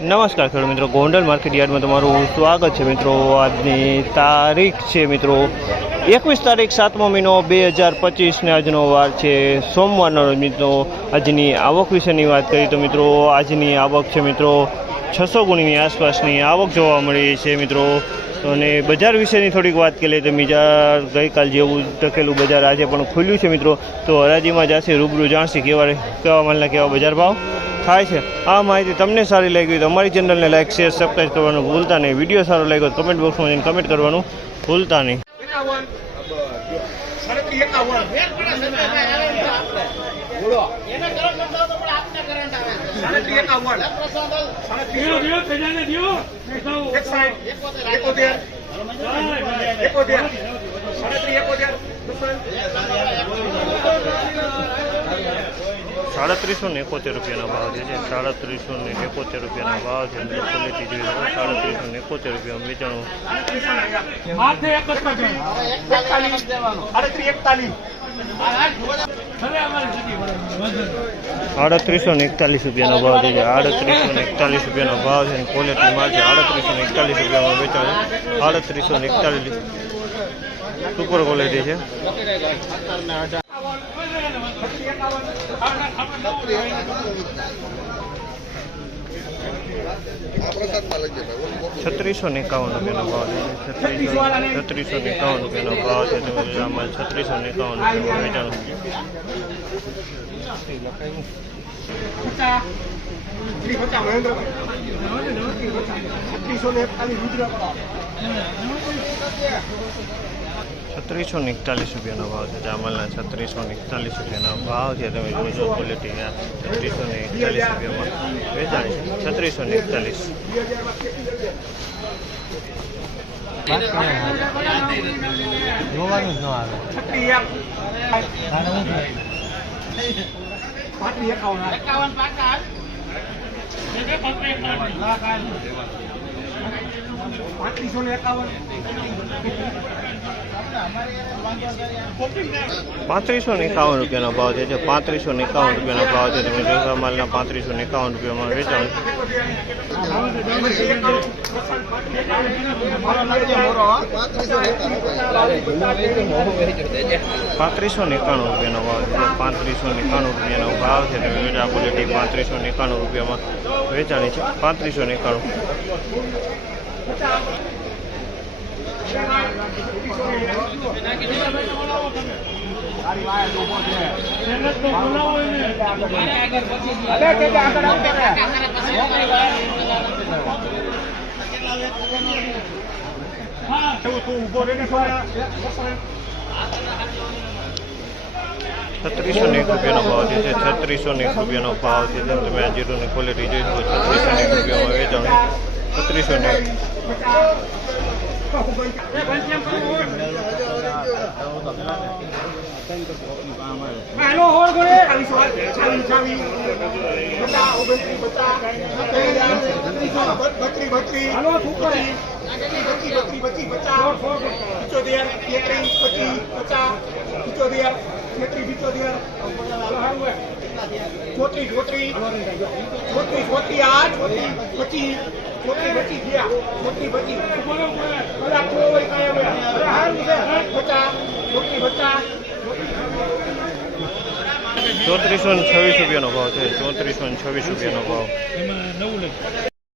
નમસ્કાર ખેડૂત મિત્રો, ગોંડલ માર્કેટ યાર્ડમાં તમારું સ્વાગત છે મિત્રો। આજની તારીખ છે મિત્રો 21 તારીખ 7મો મહિનો 2025 ને આજનો વાર છે સોમવારનો રોજ મિત્રો। આજની આવક વિશેની વાત કરીએ તો મિત્રો આજની આવક છે મિત્રો 600 ગુણીની આસપાસની આવક જોવા મળી છે મિત્રો। અને બજાર વિશેની થોડીક વાત કરીએ તો બજાર ગઈકાલ જેવું ટકેલું બજાર આજે પણ ખુલ્યું છે મિત્રો। તો હરાજીમાં જશે, રૂબરૂ જાણશે કેવા માલના કેવા બજાર ભાવ થાય છે। આ માહિતી તમને સારી લાગી તો અમારી ચેનલને લાઈક, શેર, સબસ્ક્રાઈબ કરવાનું ભૂલતા નહીં। વિડીયો સારો લાગ્યો તો કમેન્ટ બોક્સમાં જઈને કમેન્ટ કરવાનું ભૂલતા નહીં। ₹371 રૂપિયાના ભાવ છે। ₹371 રૂપિયાના ભાવ છે। ક્વોલિટી જોઈએ તો ₹371 રૂપિયા વેચાણું। ₹341 રૂપિયાનો ભાવ છે। ₹341 રૂપિયાનો ભાવ છે। ક્વોલિટી માલ છે। ₹341 રૂપિયામાં વેચાણું। ₹341 સુપર ક્વોલિટી છે। ₹351 રૂપિયાનો ભાવ છે। ₹351 રૂપિયાનો ભાવ છે। આમાં ₹351 રૂપિયામાં વેચાણું। ₹341 રૂપિયાનો ભાવ છે। જામલના ₹341 રૂપિયાનો ભાવ છે। તમે જોજો ક્વોલિટીના ₹341 રૂપિયામાં વેચાણ છે। ₹341 જોવાનું જ ન આવે। ₹351 રૂપિયાનો ભાવ છે। ₹351 રૂપિયાનો ભાવ છે। તમે જોવા માલના ₹351 રૂપિયામાં વેચાણ। ₹391 રૂપિયાનો ભાવ છે। ₹391 રૂપિયાનો ભાવ છે। તમે જોજો ક્વોલિટી ₹391 રૂપિયામાં વેચાણી છે। ₹391 ₹301 રૂપિયાનો ભાવ છે। ₹301 રૂપિયાનો ભાવ છે। જેમ તમે આ જીરુની ક્વોલિટી જોઈ શકો ₹301 રૂપિયામાં વેચાણ। ₹301 ₹3426 રૂપિયાનો ભાવ છે। ₹3426 રૂપિયાનો ભાવ।